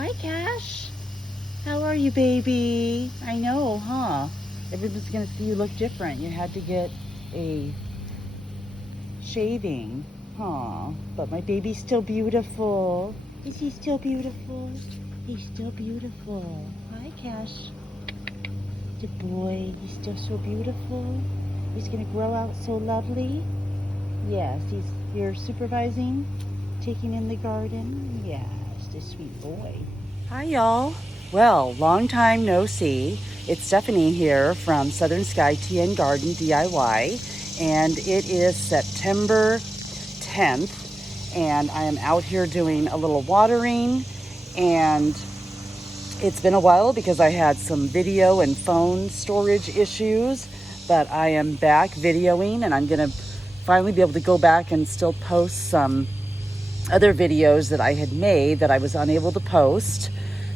Hi, Cash. How are you, baby? I know, huh? Everyone's gonna see you look different. You had to get a shaving, huh? But my baby's still beautiful. Is he still beautiful? He's still beautiful. Hi, Cash. Good boy. He's still so beautiful. He's gonna grow out so lovely. Yes, you're supervising, taking in the garden. Yes, the sweet boy. Hi, y'all. Well, long time no see. It's Stephanie here from SouthernSkyTNgardenDIY, and it is September 10th, and I am out here doing a little watering, and it's been a while because I had some video and phone storage issues, but I am back videoing, and I'm gonna finally be able to go back and still post some other videos that I had made that I was unable to post.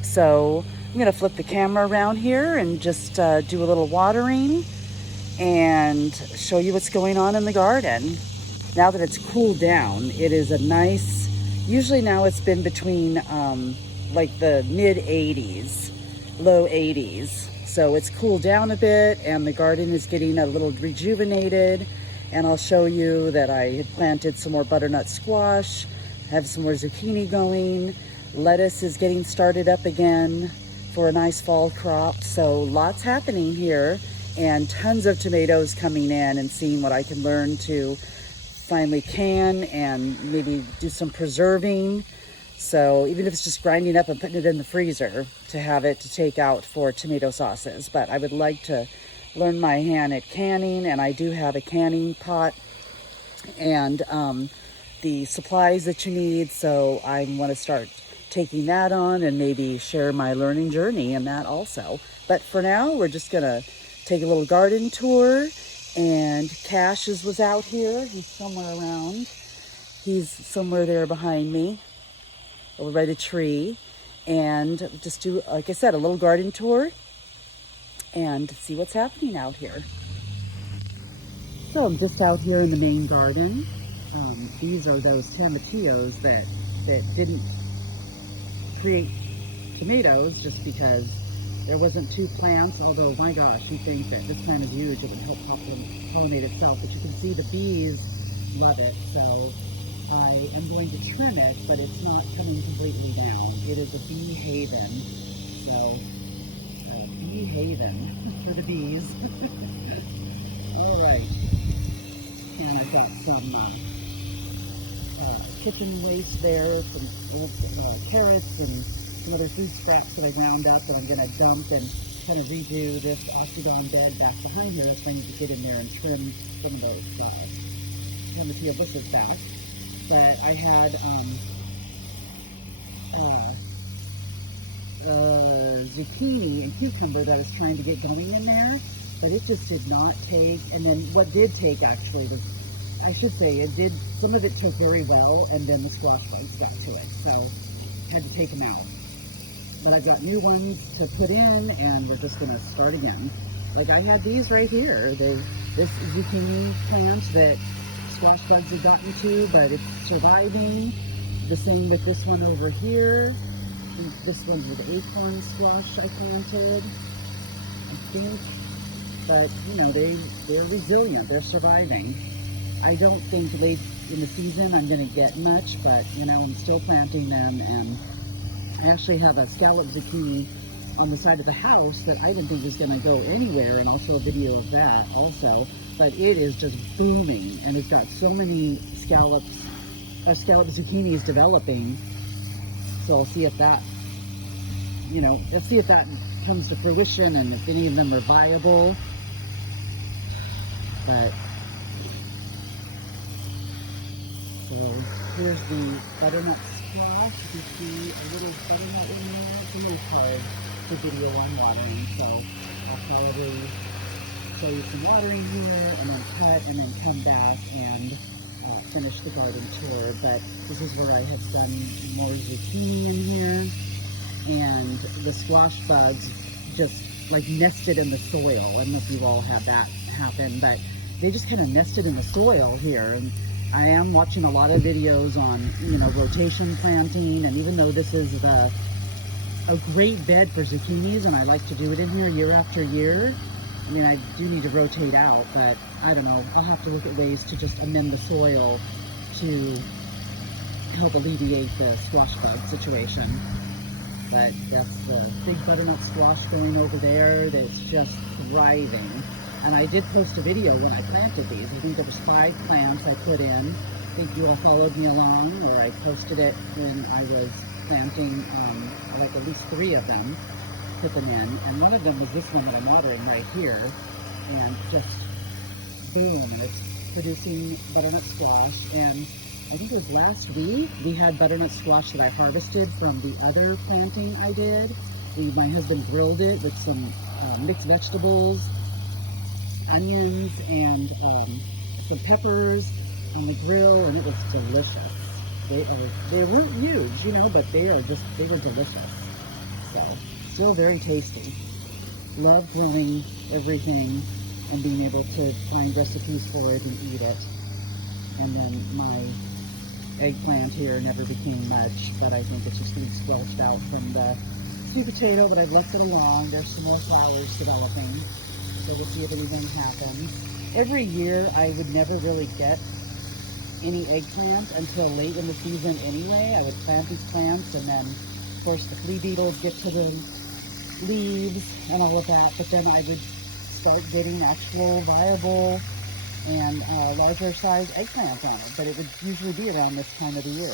So I'm gonna flip the camera around here and just do a little watering and show you what's going on in the garden. Now that it's cooled down, it is a nice, usually now it's been between like the mid 80s, low 80s. So it's cooled down a bit and the garden is getting a little rejuvenated. And I'll show you that I had planted some more butternut squash, have some more zucchini going. Lettuce is getting started up again for a nice fall crop. So lots happening here and tons of tomatoes coming in, and seeing what I can learn to finally can and maybe do some preserving. So even if it's just grinding up and putting it in the freezer to have it to take out for tomato sauces. But I would like to learn my hand at canning, and I do have a canning pot and the supplies that you need. So I want to start taking that on and maybe share my learning journey in that also. But for now, we're just gonna take a little garden tour, and Cash was out here. He's somewhere around. He's somewhere there behind me over by the tree, and just do, like I said, a little garden tour and see what's happening out here. So I'm just out here in the main garden. These are those tomatillos that didn't create tomatoes just because there wasn't two plants, although my gosh, you think that this plant is huge, it would help pollinate itself, but you can see the bees love it. So I am going to trim it, but it's not coming completely down. It is a bee haven, so bee haven for the bees. All right, and I've got some kitchen waste there, some old carrots and some other food scraps that I ground up that I'm going to dump and kind of redo this octagon bed back behind here. So I need to get in there and trim some of those tomatillo bushes back. But I had zucchini and cucumber that I was trying to get going in there, but it just did not take. And then what did take actually was, I should say, it did, some of it took very well, and then the squash bugs got to it, so had to take them out. But I've got new ones to put in, and we're just gonna start again. Like I had these right here, this zucchini plant that squash bugs have gotten to, but it's surviving. The same with this one over here. And this one's with acorn squash I planted, I think. But you know, they're resilient, they're surviving. I don't think late in the season I'm gonna get much, but you know, I'm still planting them. And I actually have a scallop zucchini on the side of the house that I didn't think was gonna go anywhere, and also a video of that also. But it is just booming, and it's got so many scallop zucchinis developing. So I'll see if that, you know, let's see if that comes to fruition and if any of them are viable. But so here's the butternut squash. You can see a little butternut in there. It's a little hard to video on watering, so I'll probably show you some watering here and then cut and then come back and finish the garden tour. But this is where I have done more zucchini in here, and the squash bugs just like nested in the soil. I don't know if you all have that happen, but they just kind of nested in the soil here. And I am watching a lot of videos on, you know, rotation planting, and even though this is the a great bed for zucchinis, and I like to do it in here year after year. I mean, I do need to rotate out, but I don't know. I'll have to look at ways to just amend the soil to help alleviate the squash bug situation. But that's the big butternut squash going over there that's just thriving. And I did post a video when I planted these. I think there was 5 plants I put in. I think you all followed me along, or I posted it when I was planting like at least 3 of them, put them in. And one of them was this one that I'm watering right here. And just boom, and it's producing butternut squash. And I think it was last week, we had butternut squash that I harvested from the other planting I did. My husband grilled it with some mixed vegetables, onions, and some peppers on the grill, and it was delicious. They weren't huge, you know, but they were delicious. So, still very tasty. Love growing everything and being able to find recipes for it and eat it. And then my eggplant here never became much, but I think it's just being squelched out from the sweet potato, but I've left it alone. There's some more flowers developing, so we'll see if anything happens. Every year I would never really get any eggplant until late in the season anyway. I would plant these plants, and then of course the flea beetles get to the leaves and all of that, but then I would start getting actual viable and larger size eggplants on it. But it would usually be around this time of the year,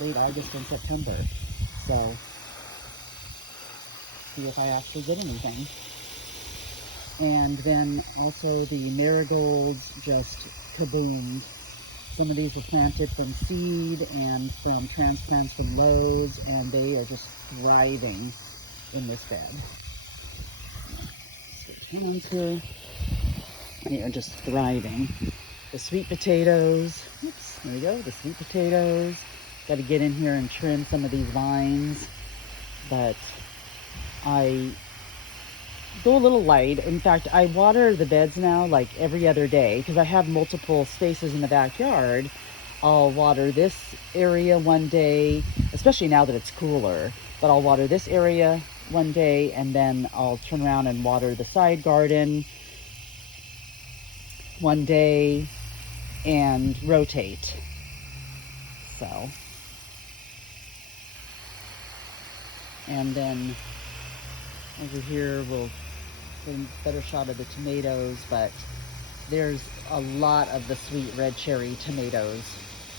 late August and September. So, see if I actually get anything. And then also the marigolds just kaboomed. Some of these were planted from seed and from transplants from Lowe's, and they are just thriving in this bed. Switch hands here. They are just thriving. The sweet potatoes, oops, there we go, the sweet potatoes. Got to get in here and trim some of these vines, but I go a little light. In fact, I water the beds now like every other day because I have multiple spaces in the backyard. I'll water this area one day, especially now that it's cooler, but I'll water this area one day, and then I'll turn around and water the side garden one day and rotate. So, and then over here we'll get a better shot of the tomatoes, but there's a lot of the sweet red cherry tomatoes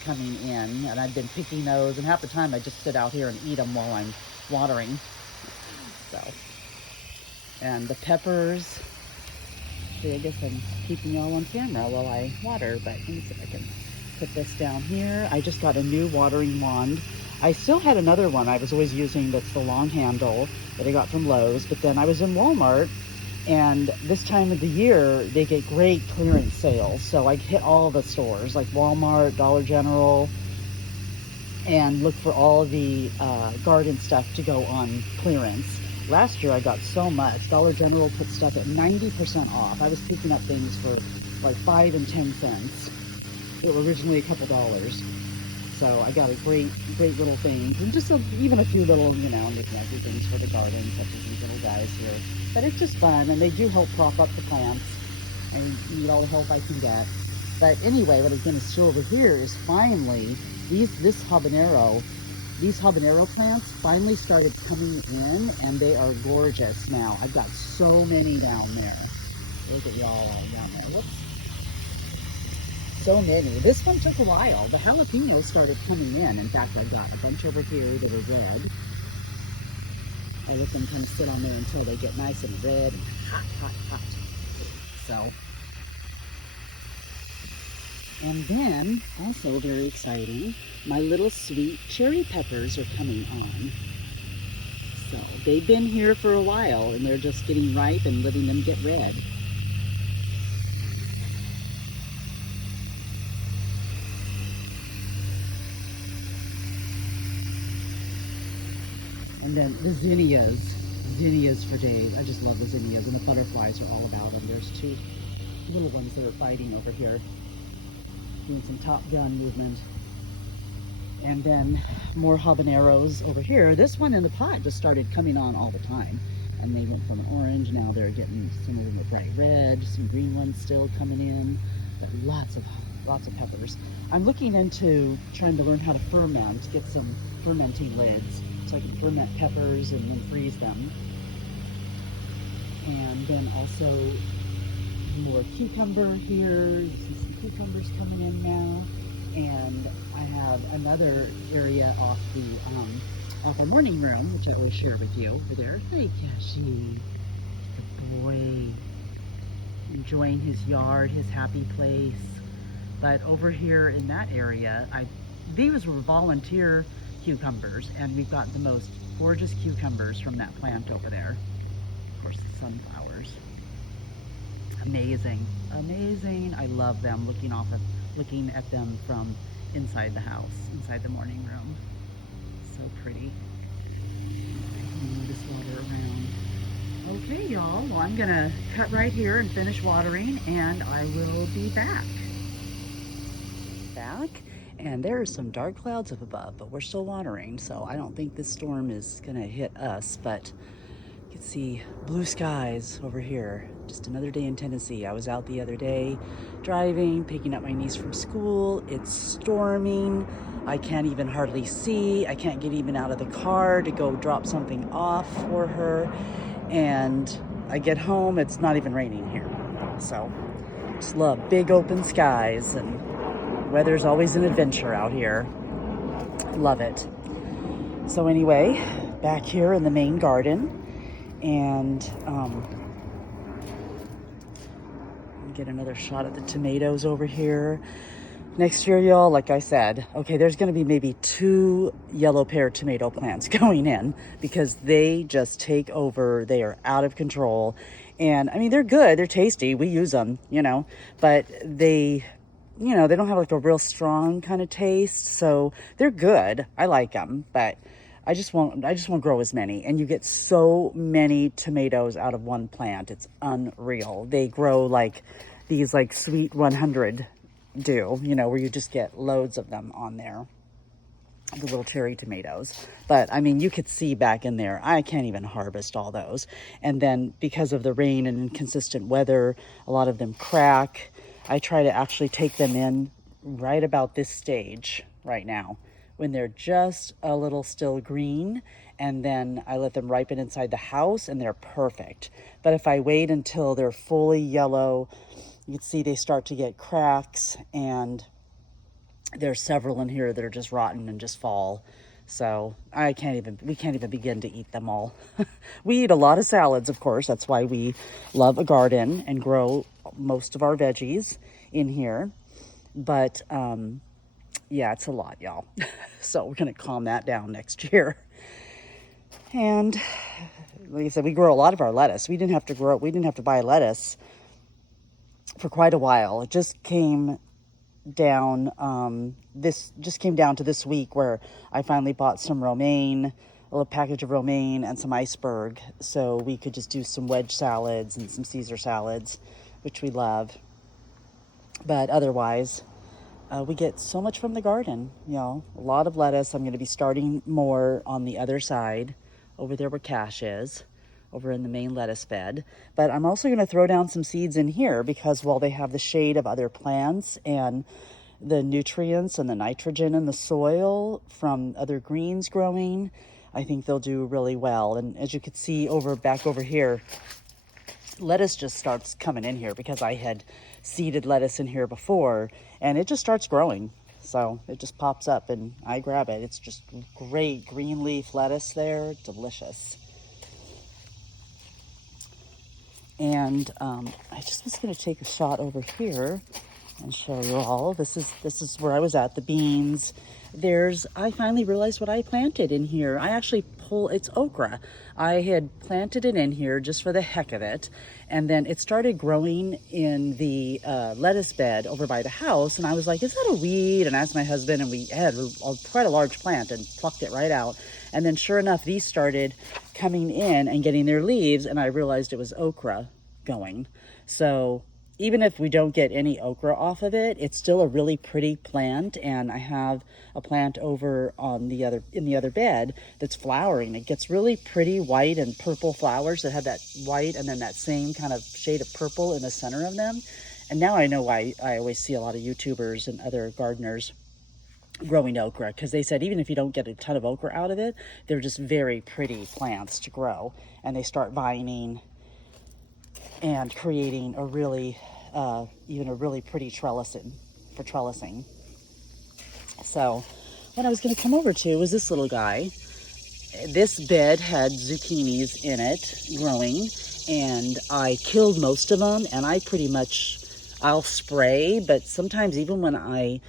coming in, and I've been picking those, and half the time I just sit out here and eat them while I'm watering. So, and the peppers, I guess I'm keeping y'all on camera while I water, but let me see if I can put this down here. I just got a new watering wand. I still had another one I was always using that's the long handle that I got from Lowe's, but then I was in Walmart, and this time of the year they get great clearance sales, so I hit all the stores like Walmart, Dollar General, and look for all the garden stuff to go on clearance. Last year I got so much. Dollar General put stuff at 90% off. I was picking up things for like 5 and 10 cents. They were originally a couple dollars. So I got a great little thing. And just even a few little, you know, knick-knacky things for the garden, such as these little guys here. But it's just fun, and they do help prop up the plants. I need all the help I can get. But anyway, what I was going to show over here is finally, these habanero plants finally started coming in, and they are gorgeous now. I've got so many down there. Look at y'all down there. Whoops. So many. This one took a while. The jalapenos started coming in. In fact, I've got a bunch over here that are red. I let them kind of sit on there until they get nice and red and hot, hot, hot. So, and then, also very exciting, my little sweet cherry peppers are coming on. So, they've been here for a while, and they're just getting ripe and letting them get red. And then the zinnias for days. I just love the zinnias, and the butterflies are all about them. There's 2 little ones that are fighting over here, doing some Top Gun movement. And then more habaneros over here. This one in the pot just started coming on all the time. And they went from an orange, now they're getting, some of them are bright red, some green ones still coming in, but lots of peppers. I'm looking into trying to learn how to ferment, get some fermenting lids, so I can ferment peppers and then freeze them. And then also more cucumber here. You see some cucumbers coming in now. And I have another area off our morning room, which I always share with you over there. Hey, Cashy, good boy, enjoying his yard, his happy place. But over here in that area, these were volunteer cucumbers, and we've got the most gorgeous cucumbers from that plant over there. Of course, the sunflowers. Amazing, amazing. I love them. Looking at them from inside the house, inside the morning room. So pretty. Move this water around. Okay, y'all. Well, I'm gonna cut right here and finish watering, and I will be back. And there are some dark clouds up above, but we're still watering, so I don't think this storm is gonna hit us, but you can see blue skies over here. Just another day in Tennessee. I was out the other day driving, picking up my niece from school. It's storming. I can't even hardly see. I can't get even out of the car to go drop something off for her. And I get home, it's not even raining here. So just love big open skies, and weather's always an adventure out here. Love it. So anyway, back here in the main garden, and get another shot at the tomatoes over here. Next year, y'all, like I said, okay, there's gonna be maybe 2 yellow pear tomato plants going in because they just take over. They are out of control. And I mean, they're good, they're tasty, we use them, but they don't have like a real strong kind of taste. So they're good, I like them, but I just won't grow as many. And you get so many tomatoes out of one plant. It's unreal. They grow like these like Sweet 100 do, where you just get loads of them on there. The little cherry tomatoes. But I mean, you could see back in there, I can't even harvest all those. And then because of the rain and inconsistent weather, a lot of them crack. I try to actually take them in right about this stage right now, when they're just a little still green, and then I let them ripen inside the house and they're perfect. But if I wait until they're fully yellow, you can see they start to get cracks, and there's several in here that are just rotten and just fall. So we can't even begin to eat them all. We eat a lot of salads, of course. That's why we love a garden and grow most of our veggies in here. But yeah, it's a lot, y'all. So we're gonna calm that down next year. And like I said, we grow a lot of our lettuce. We didn't have to buy lettuce for quite a while. It just came down to this week where I finally bought some romaine, a little package of romaine and some iceberg, so we could just do some wedge salads and some Caesar salads, which we love. But otherwise, we get so much from the garden, a lot of lettuce. I'm going to be starting more on the other side, over there where Cash is, over in the main lettuce bed. But I'm also going to throw down some seeds in here because while they have the shade of other plants and the nutrients and the nitrogen in the soil from other greens growing, I think they'll do really well. And as you can see back over here, lettuce just starts coming in here because I had seeded lettuce in here before, and it just starts growing. So it just pops up and I grab it. It's just great green leaf lettuce there, delicious. And I just was going to take a shot over here and show you all. This is where I was at, the beans. I finally realized what I planted in here. It's okra. I had planted it in here just for the heck of it. And then it started growing in the lettuce bed over by the house. And I was like, is that a weed? And I asked my husband, and we had quite a large plant and plucked it right out. And then sure enough, these started coming in and getting their leaves. And I realized it was okra going. So even if we don't get any okra off of it, it's still a really pretty plant. And I have a plant over on in the other bed that's flowering. It gets really pretty white and purple flowers that have that white and then that same kind of shade of purple in the center of them. And now I know why I always see a lot of YouTubers and other gardeners growing okra, because they said even if you don't get a ton of okra out of it, they're just very pretty plants to grow, and they start vining and creating a really even a really pretty trellising. So what I was going to come over to was this little guy. This bed had zucchinis in it growing, and I killed most of them, and I'll spray, but sometimes even when I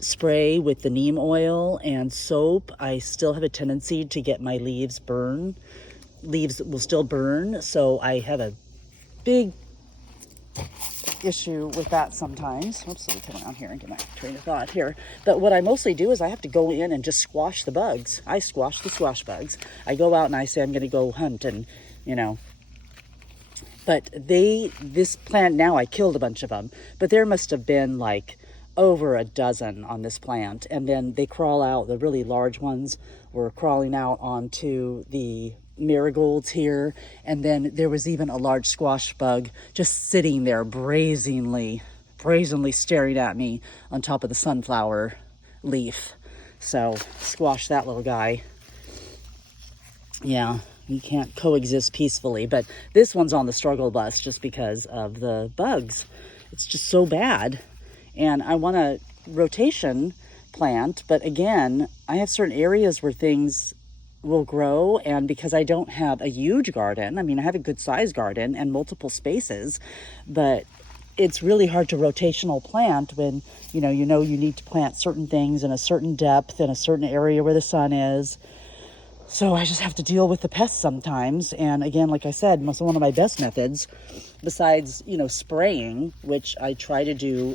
spray with the neem oil and soap, I still have a tendency to get my leaves burn. Leaves will still burn, so I have a big issue with that sometimes. Oops, let me come around here and get my train of thought here. But what I mostly do is I have to go in and just squash the bugs. I squash the squash bugs. I go out and I say I'm going to go hunt, and but this plant, now I killed a bunch of them, but there must have been like over a dozen on this plant. And then they crawl out, the really large ones were crawling out onto the marigolds here. And then there was even a large squash bug just sitting there brazenly staring at me on top of the sunflower leaf. So squash that little guy. Yeah, you can't coexist peacefully. But this one's on the struggle bus just because of the bugs. It's just so bad. And I want a rotation plant, but again, I have certain areas where things will grow, and because I don't have a huge garden, I mean, I have a good sized garden and multiple spaces, but it's really hard to rotational plant when you need to plant certain things in a certain depth in a certain area where the sun is. So I just have to deal with the pests sometimes. And again, like I said, one of my best methods, besides spraying, which I try to do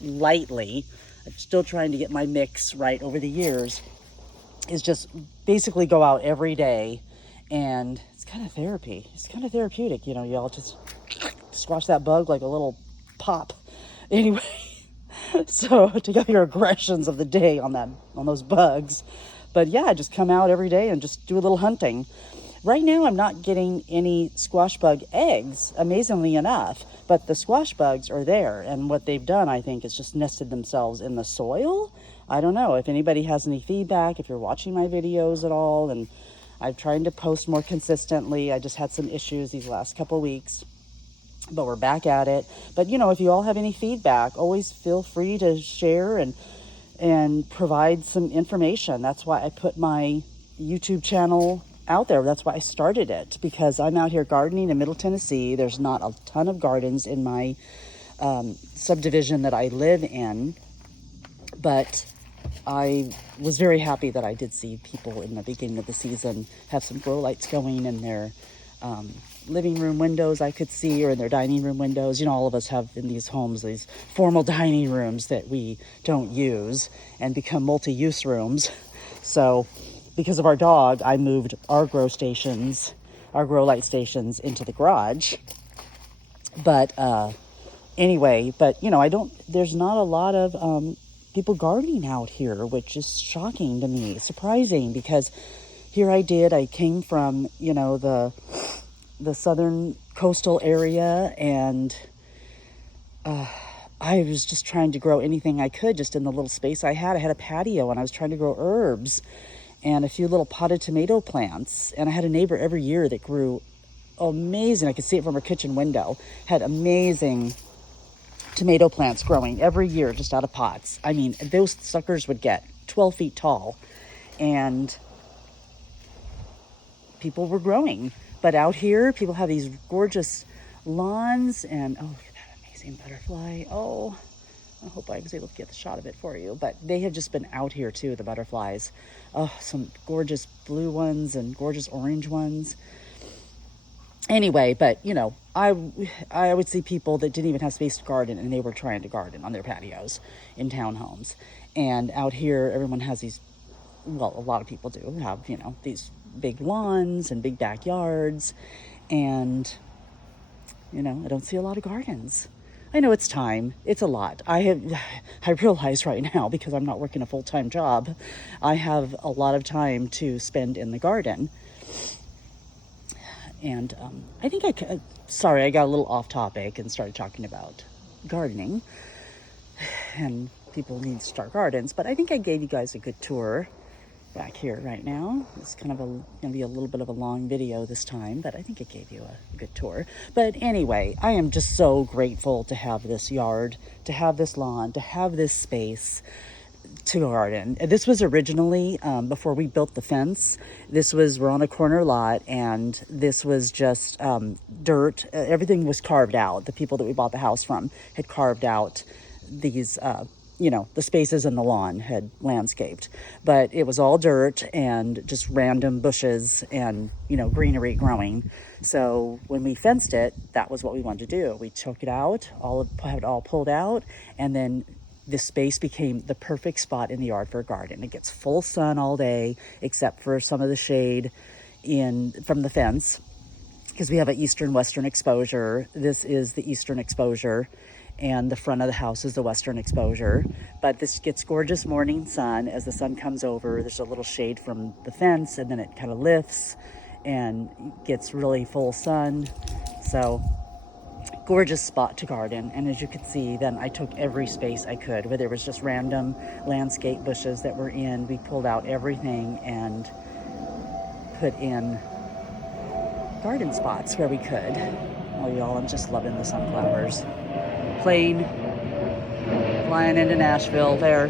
lightly, I'm still trying to get my mix right over the years, is just basically go out every day. And it's kind of therapy. It's kind of therapeutic, y'all just squash that bug like a little pop. Anyway, so to get your aggressions of the day on those bugs. But yeah, just come out every day and just do a little hunting. Right now, I'm not getting any squash bug eggs, amazingly enough, but the squash bugs are there. And what they've done, I think, is just nested themselves in the soil. I don't know if anybody has any feedback, if you're watching my videos at all, and I'm trying to post more consistently. I just had some issues these last couple weeks, but we're back at it. But if you all have any feedback, always feel free to share and provide some information. That's why I put my YouTube channel out there. That's why I started it, because I'm out here gardening in Middle Tennessee. There's not a ton of gardens in my subdivision that I live in, but I was very happy that I did see people in the beginning of the season have some grow lights going in their living room windows I could see, or in their dining room windows. All of us have in these homes these formal dining rooms that we don't use and become multi-use rooms. So because of our dog, I moved our grow light stations into the garage. But anyway, there's not a lot of people gardening out here, which is shocking to me, surprising, because here I came from, the southern coastal area, and I was just trying to grow anything I could just in the little space I had. I had a patio, and I was trying to grow herbs and a few little potted tomato plants. And I had a neighbor every year that grew amazing. I could see it from her kitchen window. Had amazing tomato plants growing every year just out of pots. I mean, those suckers would get 12 feet tall, and people were growing. But out here, people have these gorgeous lawns, and oh, look at that amazing butterfly. Oh, I hope I was able to get the shot of it for you. But they have just been out here too, the butterflies. Oh, some gorgeous blue ones and gorgeous orange ones. Anyway, but I would see people that didn't even have space to garden, and they were trying to garden on their patios in townhomes. And out here, everyone has these, well, a lot of people do have, these big lawns and big backyards. And You know, I don't see a lot of gardens. I know it's time. It's a lot. I realize right now, because I'm not working a full-time job, I have a lot of time to spend in the garden. And I think sorry, I got a little off topic and started talking about gardening. And people need to start gardens. But I think I gave you guys a good tour back here right now. It's kind of going to be a little bit of a long video this time, but I think it gave you a good tour. But anyway, I am just so grateful to have this yard, to have this lawn, to have this space to garden. This was originally, before we built the fence, we're on a corner lot, and this was just dirt. Everything was carved out. The people that we bought the house from had carved out these the spaces in the lawn, had landscaped, but it was all dirt and just random bushes and, greenery growing. So when we fenced it, that was what we wanted to do. We took it out, had it all pulled out, and then this space became the perfect spot in the yard for a garden. It gets full sun all day, except for some of the shade from the fence, because we have an eastern-western exposure. This is the eastern exposure, and the front of the house is the western exposure. But this gets gorgeous morning sun. As the sun comes over, there's a little shade from the fence, and then it kind of lifts and gets really full sun. So gorgeous spot to garden. And as you can see, then I took every space I could, whether it was just random landscape bushes that were in. We pulled out everything and put in garden spots where we could. Oh, y'all, I'm just loving the sunflowers. Plane flying into Nashville. There,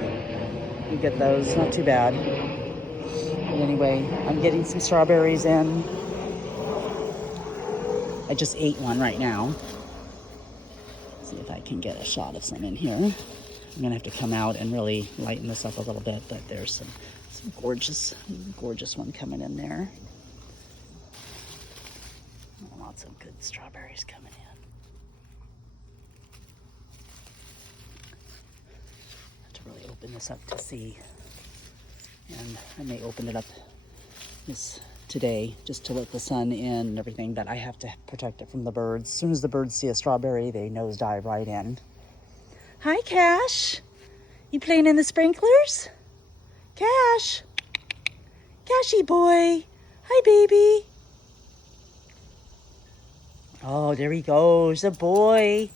you get those, not too bad. But anyway, I'm getting some strawberries in. I just ate one right now. See if I can get a shot of some in here. I'm gonna have to come out and really lighten this up a little bit, but there's some gorgeous one coming in there. Lots of good strawberries coming in. Really open this up to see, and I may open it up today just to let the sun in and everything, but I have to protect it from the birds. As soon as the birds see a strawberry, they nosedive right in. Hi, Cash. You playing in the sprinklers? Cash. Cashy boy. Hi, baby. Oh, there he goes, a boy.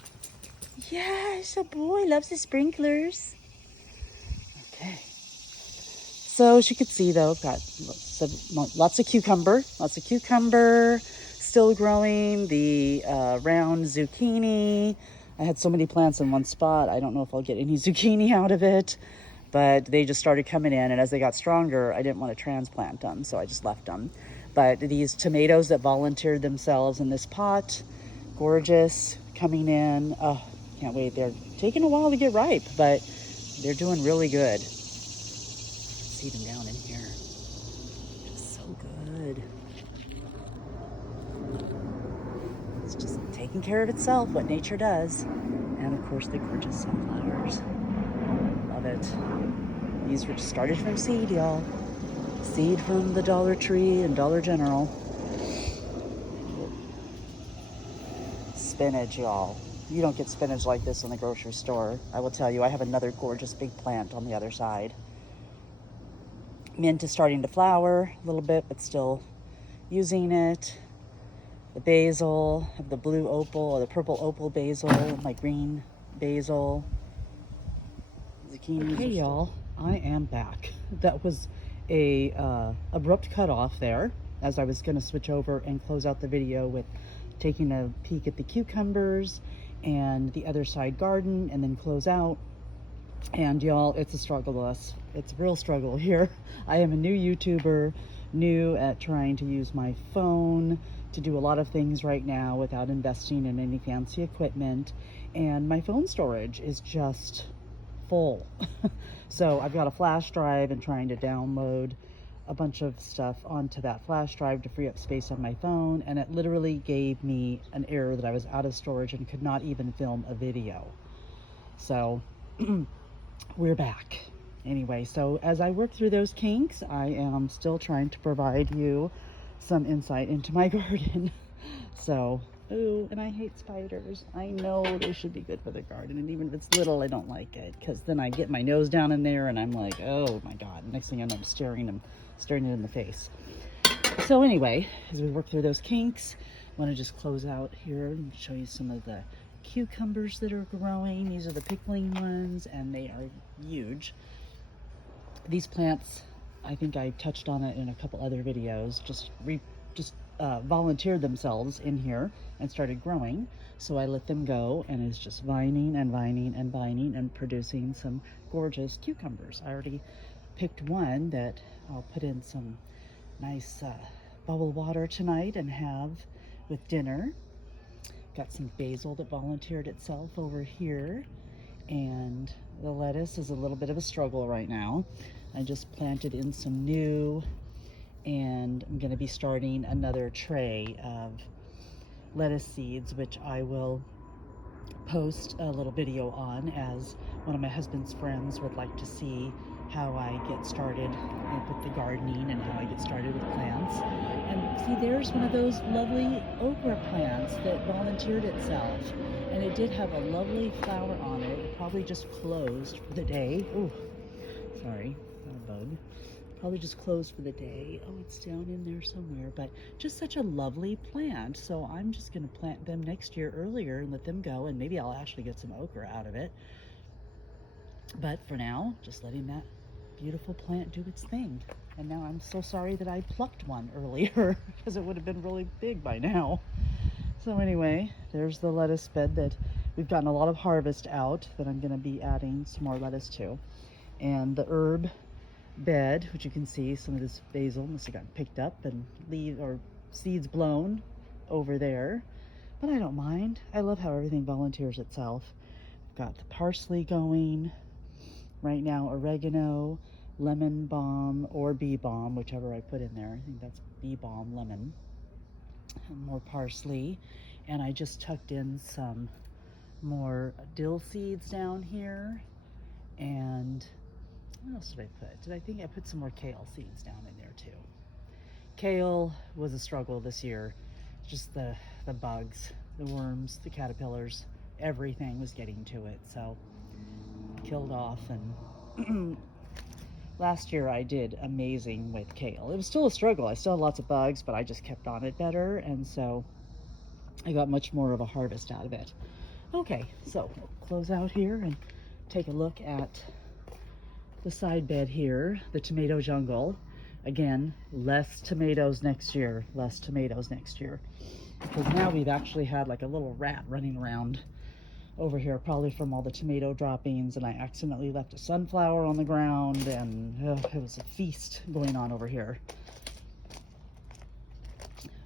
Yes, a boy loves the sprinklers. Okay, so as you can see, though, I've got lots of cucumber, still growing. The round zucchini. I had so many plants in one spot, I don't know if I'll get any zucchini out of it, but they just started coming in, and as they got stronger, I didn't want to transplant them, so I just left them. But these tomatoes that volunteered themselves in this pot, gorgeous, coming in. Oh, can't wait. They're taking a while to get ripe, but they're doing really good. See them down in here. Just so good. It's just taking care of itself, what nature does. And of course, the gorgeous sunflowers. Love it. These were just started from seed, y'all. Seed from the Dollar Tree and Dollar General. Spinach, y'all. You don't get spinach like this in the grocery store. I will tell you, I have another gorgeous big plant on the other side. Mint is starting to flower a little bit, but still using it. The basil, I have the blue opal or the purple opal basil, my green basil. Zucchini. Hey y'all, I am back. That was a abrupt cutoff there, as I was going to switch over and close out the video with taking a peek at the cucumbers and the other side garden, and then close out. And y'all, it's a struggle. It's a real struggle here. I am a new YouTuber, new at trying to use my phone to do a lot of things right now without investing in any fancy equipment, and my phone storage is just full. So I've got a flash drive and trying to download a bunch of stuff onto that flash drive to free up space on my phone, and it literally gave me an error that I was out of storage and could not even film a video. So we're back. Anyway, so as I work through those kinks, I am still trying to provide you some insight into my garden. So Ooh, and I hate spiders. I know they should be good for the garden, and even if it's little, I don't like it, because then I get my nose down in there and I'm like, oh my God. Next thing I know, I'm staring it in the face. So anyway, as we work through those kinks, I want to just close out here and show you some of the cucumbers that are growing. These are the pickling ones, and they are huge. These plants, I think I touched on it in a couple other videos, just volunteered themselves in here and started growing. So I let them go, and it's just vining and vining and vining and producing some gorgeous cucumbers. I already picked one that I'll put in some nice bubble water tonight and have with dinner. Got some basil that volunteered itself over here, and the lettuce is a little bit of a struggle right now. I just planted in some new, and I'm going to be starting another tray of lettuce seeds, which I will post a little video on, as one of my husband's friends would like to see how I get started with the gardening and how I get started with plants. And see, there's one of those lovely okra plants that volunteered itself, and it did have a lovely flower on it. It probably just closed for the day. Oh, sorry, not a bug. Probably just closed for the day. Oh, it's down in there somewhere, but just such a lovely plant. So I'm just going to plant them next year earlier and let them go, and maybe I'll actually get some okra out of it. But for now, just letting that beautiful plant do its thing. And now I'm so sorry that I plucked one earlier, because it would have been really big by now. So anyway, there's the lettuce bed that we've gotten a lot of harvest out, that I'm going to be adding some more lettuce to. And the herb bed, which you can see some of this basil must have gotten picked up and leaves or seeds blown over there, but I don't mind. I love how everything volunteers itself. I've got the parsley going right now, oregano, lemon balm or bee balm, whichever I put in there. I think that's bee balm lemon, and more parsley, and I just tucked in some more dill seeds down here. And what else did I put? I think I put some more kale seeds down in there too. Kale was a struggle this year. Just the bugs, the worms, the caterpillars, everything was getting to it. So killed off, and last year I did amazing with kale. It was still a struggle. I still had lots of bugs, but I just kept on it better, and so I got much more of a harvest out of it. Okay, so we'll close out here and take a look at the side bed here, the tomato jungle. Again, less tomatoes next year, because now we've actually had like a little rat running around over here, probably from all the tomato droppings, and I accidentally left a sunflower on the ground, and it was a feast going on over here.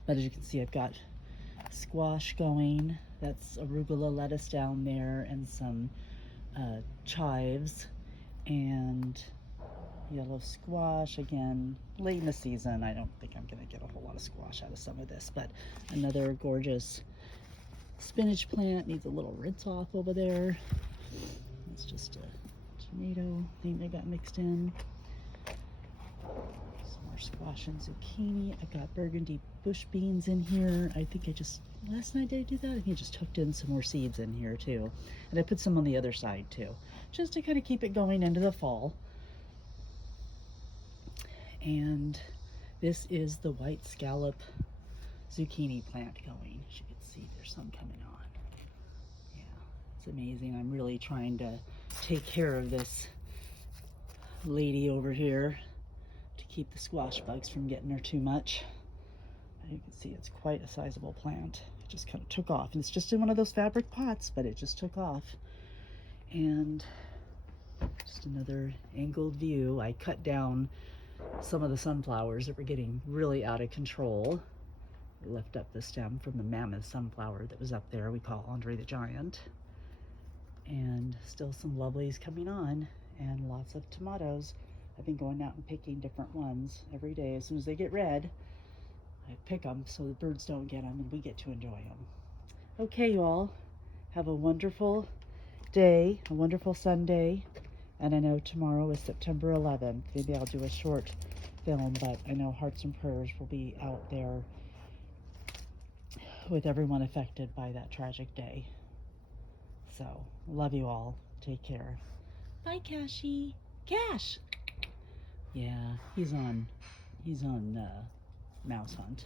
But as you can see, I've got squash going. That's arugula lettuce down there, and some chives, and yellow squash. Again, late in the season, I don't think I'm going to get a whole lot of squash out of some of this, but another gorgeous spinach plant needs a little rinse off over there. It's just a tomato thing that got mixed in. Some more squash and zucchini. I got burgundy bush beans in here. I think last night did I do that? I think I just tucked in some more seeds in here too. And I put some on the other side too, just to kind of keep it going into the fall. And this is the white scallop zucchini plant going. As you can see, there's some coming on. Yeah, it's amazing. I'm really trying to take care of this lady over here to keep the squash bugs from getting her too much. You can see it's quite a sizable plant. It just kind of took off, and it's just in one of those fabric pots, but it just took off. And just another angled view. I cut down some of the sunflowers that were getting really out of control. I left up the stem from the mammoth sunflower that was up there, we call Andre the Giant. And still some lovelies coming on, and lots of tomatoes. I've been going out and picking different ones every day. As soon as they get red, I pick them so the birds don't get them and we get to enjoy them. Okay, you all, have a wonderful day, a wonderful Sunday. And I know tomorrow is September 11th. Maybe I'll do a short film, but I know Hearts and Prayers will be out there with everyone affected by that tragic day. So, love you all. Take care. Bye, Cashy. Cash! Yeah, he's on mouse hunt.